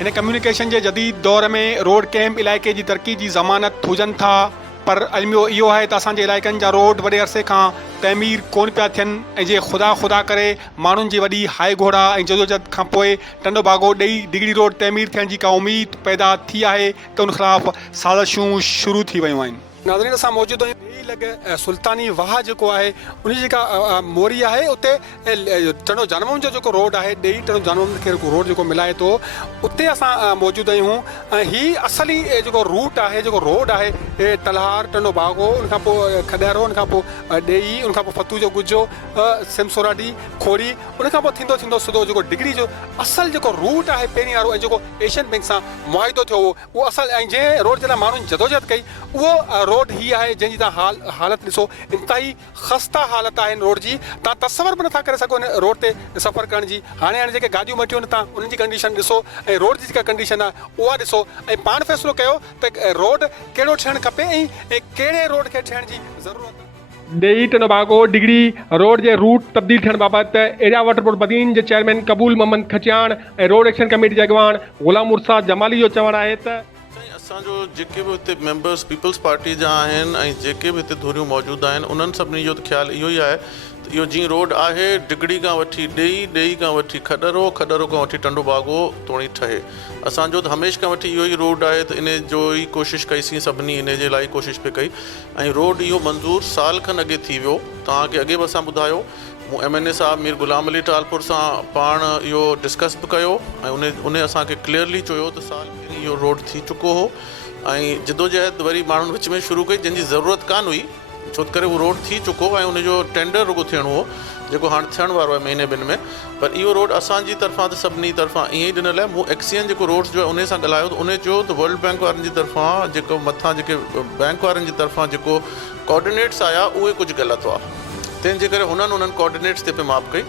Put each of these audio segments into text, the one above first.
In communication के जदीद दौर में रोड कैंप इलाइक़े की तरक्की की ज़मानत हुजन था, पर अलमियो इहो है तो असांजे इलाइक़नि जा रोड वॾे अरसे खां तइमीर कोन पिया थियनि ऐं जे ख़ुदा ख़ुदा करे माण्हुनि जी वॾी हाई घोड़ा ऐं जदोजहद खां पोइ टंडो बागो ॾेई डिगड़ी रोड तइमीर थियण जी का उम्मीद पैदा थी आहे त उन ख़िलाफ़ साज़िशूं शुरू थी वियूं आहिनि। नाज़रीन असां मौजूदु आहियूं लॻ सुल्तानी वाह जेको आहे उन जी जेका मोरी आहे उते टंडो जानवम जो जेको रोड आहे ॾेई टंडो जानवम खे रोड जेको मिलाए थो उते असां मौजूदु आहियूं। हीअ असली जेको रूट आहे जेको रोड आहे तलहार टंडो बागो उनखां पोइ खॾियारो उनखां पोइ ॾेई उनखां पोइ फतू जो गुजो सिमसोराडी खोड़ी उनखां पोइ थींदो थींदो सिधो जेको डिगड़ी जो असल जेको रूट आहे पहिरीं वारो ऐं जेको एशियन बैंक सां मुआहिदो थियो हो उहो असल ऐं जंहिं रोड जे लाइ माण्हुनि जदोजहद कई उहो रोड ही आहे जंहिंजी तव्हां हालत ॾिसो इंतिहाई ख़स्ता हालत आहे रोड जी। तव्हां तसवर बि नथा करे सघो रोड ते सफ़र करण जी। हाणे जेके गाॾियूं मटियूं आहिनि तव्हां उन्हनि जी कंडीशन ॾिसो ऐं रोड जी जेका कंडीशन आहे उहा ॾिसो ऐं पाण फ़ैसिलो कयो त रोड कहिड़ो थियणु खपे ऐं कहिड़े रोड खे थियण जी ज़रूरत आहे। ॾेई टंडो बागो डिगड़ी रोड जे रूट तब्दील थियण बाबति एरिया वाटर बोर्ड बदीन जे चेयरमैन कबूल मोहम्मद खचियाण ऐं रोड एक्शन कमेटी जे अॻवान ग़ुलाम मुर्सा जमाली जो चवणु आहे त असांजो जेके बि हिते मेंबर्स पीपल्स पार्टी जा आहिनि ऐं जेके बि हिते धुरियूं मौजूदु आहिनि उन्हनि सभिनी जो त ख़्यालु इहो ई आहे त इहो जीअं रोड आहे डिगड़ी खां वठी ॾेई खां वठी खॾरो खां वठी टंडो बागो तोड़ी ठहे। असांजो त हमेशह खां वठी इहो ई रोड आहे त इन जो ई कोशिशि कईसीं सभिनी इन जे लाइ कोशिशि पे कई ऐं रोड इहो मंज़ूर साल खनि अॻे थी वियो। तव्हांखे अॻे बि असां ॿुधायो मूं MNA साहब मीर ग़ुलाम अली टालपुर सां पाण इहो डिस्कस बि कयो ऐं उन असांखे क्लियरली चयो त साल पहिरीं इहो रोड थी चुको हो ऐं जदोजहद वरी माण्हुनि विच में शुरू कई जंहिंजी ज़रूरत कान हुई छो त करे उहो रोड थी चुको ऐं उनजो टेंडर रुगो थियणो हो जेको हाणे थियण वारो आहे महीने ॿिनि में। पर इहो रोड असांजी तरफ़ां त सभिनी तरफ़ां ईअं ई ॾिनल आहे। मूं एक्सीएन जेको रोड्स जो आहे उन सां ॻाल्हायो त उन चयो त वर्ल्ड बैंक वारनि जी तरफ़ां जेको मथां जेके बैंक वारनि जी तरफ़ां जेको कोऑर्डिनेट्स आया उहे कुझु ग़लति हुआ तंहिंजे करे उन्हनि कोऑर्डिनेट्स ते पे माप कई।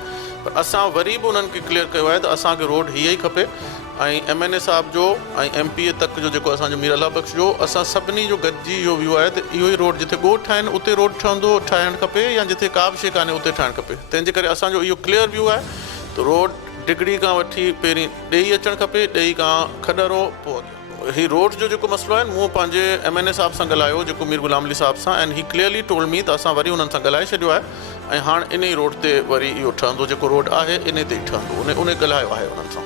पर असां वरी बि उन्हनि खे क्लियर कयो आहे त असांखे रोड हीअ ई खपे ऐं MNA साहब जो ऐं MPA तक जो जेको असांजो मीर अल्लाह बख्श जो असां सभिनी जो गॾिजी इहो व्यू आहे त इहो ई रोड जिथे ॻोठ ठाहिनि उते रोड ठाहिणु खपे या जिथे का बि शइ कान्हे उते ठाहिणु खपे। तंहिंजे करे असांजो इहो क्लियर व्यू आहे त रोड डिगड़ी खां वठी पहिरीं ॾेई अचणु खपे ॾेई खां खॾरो पोइ ही रोड जो जेको मसइलो आहे मूं पंहिंजे MNA साहब सां ॻाल्हायो जेको मीर ग़ुलाम अली साहब सां and he clearly told me त असां वरी उन्हनि सां ॻाल्हाए छॾियो आहे ऐं हाणे इन ई रोड ते वरी इहो ठहंदो जेको रोड आहे इन ते ई ठहंदो उन ॻाल्हायो आहे उन्हनि सां।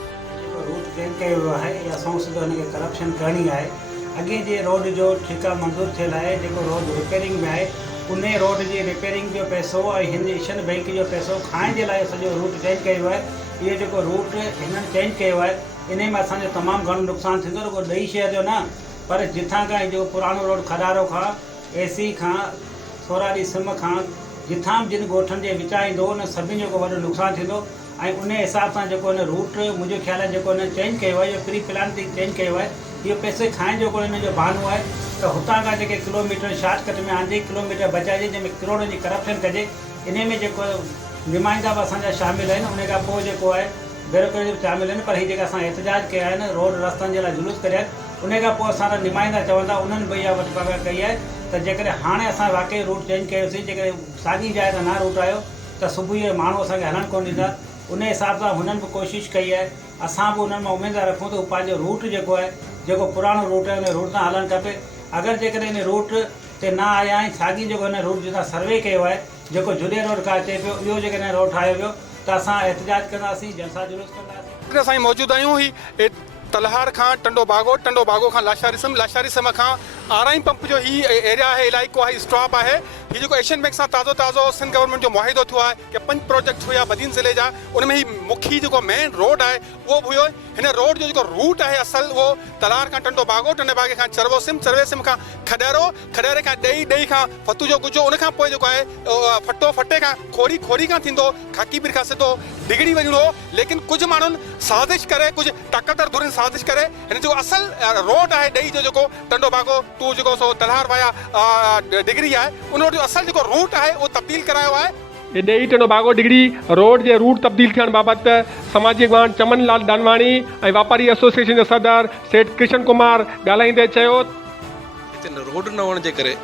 रूट चेंज कयो वियो आहे या असां सिधो हिनखे करप्शन करणी आहे। अॻे जे रोड जो ठेका मंज़ूरु थियल आहे जेको रोड रिपेयरिंग में आहे उन रोड जी रिपेयरिंग जो पैसो ऐं हिन एशियन बैंक जो पैसो खाइण जे लाइ सॼो रूट चेंज कयो आहे। इहो जेको रूट हिननि चेंज कयो आहे इन में असांजो तमामु घणो नुक़सानु थींदो रुगो ॾेई शहर जो न पर जिथां खां जेको पुराणो रोड खॾारो खां AC खां सोराड़ी सिम खां जिथां बि जिन ॻोठनि जे विचां ईंदो उन सभिनी जो वॾो नुक़सानु थींदो ऐं उन हिसाब सां जेको हिन रूट मुंहिंजो ख़्यालु आहे जेको हिन चेंज कयो आहे इहो प्री प्लान ते चेंज कयो आहे। इहो पैसे खाइण जो कोन हिन जो बहानो आहे त हुतां खां जेके किलोमीटर शॉर्टकट में आंदे किलोमीटर बचाइजे जंहिंमें करोड़नि जी करप्शन कजे। इन में जेको नुमाइंदा बि असांजा शामिल आहिनि उन खां पोइ जेको आहे ब्यूरोक्रेसी बि शामिल आहिनि। पर हीअ जेका असां एहतजाज कया आहिनि रोड रस्तनि जे लाइ जुलूस करिया आहिनि उन खां पोइ असांजा नुमाइंदा चवंदा उन्हनि बि इहा वटि पघार कई आहे त जेकॾहिं हाणे असां वाक़ई रूट चेंज कयोसीं जेकॾहिं साॻी जाइ ते न रूट आयो त सुबुह जो माण्हू असांखे हलणु कोन ॾींदा। उन हिसाब सां हुननि बि कोशिशि कई आहे असां बि उन्हनि मां उमेदु रखूं त पंहिंजो रूट जेको आहे जेको पुराणो रूट आहे उन रूट तां हलणु खपे। अगरि जेकॾहिं इन रूट ते न आया ऐं साॻी जेको हिन रूट जितां सर्वे कयो आहे जेको जुड़े रोड खां अचे पियो इहो जेकॾहिं रोड ठाहियो वियो त असां एहतजाज कंदासीं जलसा जुलूस कंदासीं। असां मौजूदु आहियूं ही तलहार खां टंडो बागो खां लाशारी सिम खां आराई पंप जो ही एरिया आहे इलाइक़ो आहे स्टॉप आहे। हीअ जेको एशियन बैंक सां ताज़ो सिंध गवर्नमेंट जो मुआहिदो थियो आहे कि 5 प्रोजेक्ट हुया बदीन ज़िले जा उनमें ही मुखी जेको मेन रोड आहे उहो बि हुयो। हिन रोड जो जेको रूट आहे असल उहो तलहार खां टंडो बागो खां चरवे सिम खां खॾारे खां ॾेई खां फतू जो गुजो उन खां पोइ जेको आहे फटो फटे खां खोड़ी खां थींदो खाकी पीर खां सिधो डिगड़ी वञिणो। लेकिन कुझु माण्हुनि साज़िश करे कुझु ताक़तवर धुरियुनि साज़िश करे हिन जो असल रोड आहे ॾेई जो जेको टंडो बागो टू जेको सो तलहार वाया डिगड़ी आहे उन जो असल जेको रूट आहे उहो तब्दील करायो आहे। ॾेई टंडो बागो डिगड़ी रोड जे रूट तब्दील थियण बाबति समाजी अॻवान चमन लाल दानवाणी ऐं वापारी एसोसिएशन जो सदर सेठ कृष्ण कुमार ॻाल्हाईंदे चयो हिते रोड न हुअण जे करे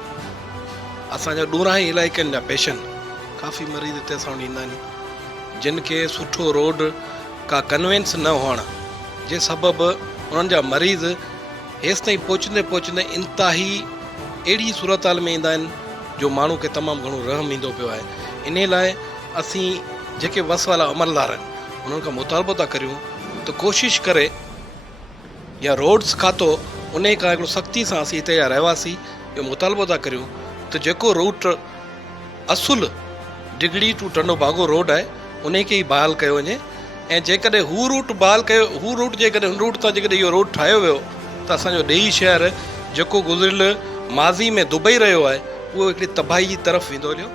असांजा ॾूरां इलाइक़नि जा पेशेंट काफ़ी मरीज़ हिते असां वटि ईंदा आहिनि जिन खे सुठो रोड का कन्वेंस न हुअण जे सबबु उन्हनि जा मरीज़ हेसि ताईं पहुचंदे इंतिहाई अहिड़ी सूरत हाल में ईंदा आहिनि जो माण्हू खे तमामु घणो रहम ईंदो पियो आहे। इन लाइ असीं जेके वस वारा अमलदार आहिनि उन्हनि खां मुतालबो था करियूं त कोशिशि करे या रोड्स खातो उन खां हिकिड़ो सख़्ती सां असीं हिते जा रहवासी इहो मुतालबो था करियूं त जेको रूट असुल डिगड़ी टू टंडो बागो रोड आहे उन खे ई बहाल कयो वञे ऐं जेकॾहिं हू रूट बहाल कयो हू रूट जेकॾहिं हुन रूट तां जेकॾहिं इहो रोड ठाहियो वियो त असांजो ॾेई शहर जेको गुज़िरियल माज़ी में दुबई रहियो आहे उहो हिकिड़ी तबाही जी तरफ़ वेंदो हलियो।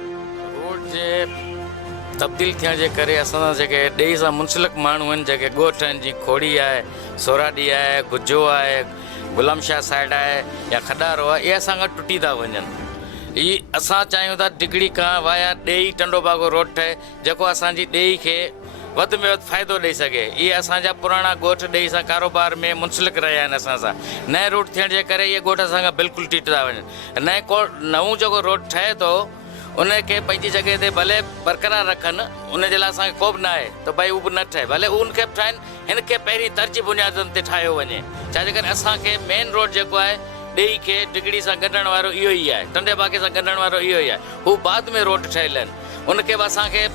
रोड जे तब्दील थियण जे करे असां जेके ॾेई सां मुंसलिक माण्हू आहिनि जेके ॻोठ आहिनि जीअं खोड़ी आहे सोराडी आहे गुजो आहे गुलामशाह साइड आहे या खॾारो आहे इहे असां खां टुटी था वञनि। ही असां चाहियूं था डिगड़ी खां वाया ॾेई टंडो बागो रोड ठहे जेको असांजी ॾेई खे वधि में वधि फ़ाइदो ॾेई सघे। इहे असांजा पुराणा ॻोठ ॾेई सां कारोबार में मुंसलिक रहिया आहिनि असां सां। नए रूट थियण जे करे इहे ॻोठ असां खां बिल्कुलु टुटी था वञनि। नओं जेको रोड ठहे थो उनखे पंहिंजी जॻह ते भले बरक़रार रखनि उन जे लाइ असांखे को बि न आहे त भई उहो बि न ठहे भले उनखे बि ठाहिनि हिनखे पहिरीं तरजी बुनियादनि ते ठाहियो वञे छाजे करे असांखे मेन रोड जेको आहे ॾेई खे डिगड़ी सां गॾण वारो इहो ई आहे टंडे बागे सां गॾण वारो इहो ई आहे। हू बाद में रोड ठहियल आहिनि उनखे बि असांखे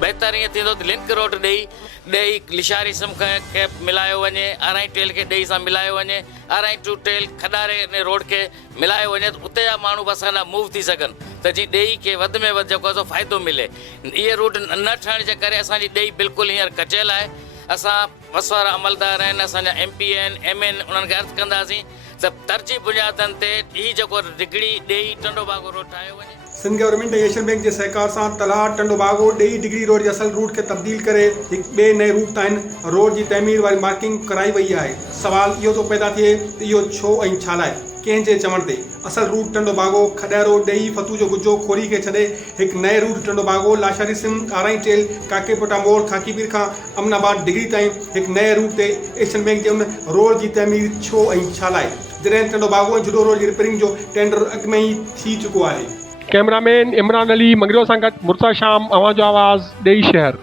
बहितर ईअं थींदो त लिंक रोड ॾेई लिशारी सिम खे मिलायो वञे आराई टेल खे ॾेई सां मिलायो वञे आराई टू टेल खॾारे रोड खे मिलायो वञे त उते जा माण्हू बि असां लाइ मूव थी सघनि त जीअं ॾेई खे वधि में वधि जेको आहे फ़ाइदो मिले। इहे रूट न ठहण जे करे असांजी ॾेई बिल्कुलु हींअर कचियल आहे। असां वस वारा अमलदार आहिनि असांजा MP आहिनि MN उन्हनि खे अर्ज़ु कंदासीं त तरजी बुनियादनि ते हीउ जेको डिगड़ी ॾेई टंडो बागो रोड ठाहियो वञे। सिंध गवर्नमेंट ऐं एशियन बैंक जे सहकार सां तलाह टंडो बागो ॾेई डिगड़ी रोड जे असल रूट खे तब्दील करे हिकु ॿिए नए रूट ताईं रोड जी तइमीर वारी मार्किंग कराई वई आहे। सवाल इहो थो पैदा थिए त इहो छो ऐं छा लाइ कंहिंजे चवण ते असल रूट टंडो बागो खॾैरो ॾेई फतू जो गुजो खोड़ी खे छॾे हिकु नए रूट टंडो बागो लाशारी सिम आराई टेल काकेपोटा मोड़ खाकीपीर खां अमनाबाद डिगड़ी ताईं हिकु नए रूट ते एशियन बैंक जे उन रोड जी तइमीर छो ऐं छा लाइ जॾहिं टंडो बागो ऐं जुडो रोड जी रिपेयरिंग जो टेंडर अॻु में ई थी चुको आहे। कैमरामैन इमरान अली मंगरियो सां गॾु मुर्सा शाम, अवां जो आवाज़, ॾेई शहर।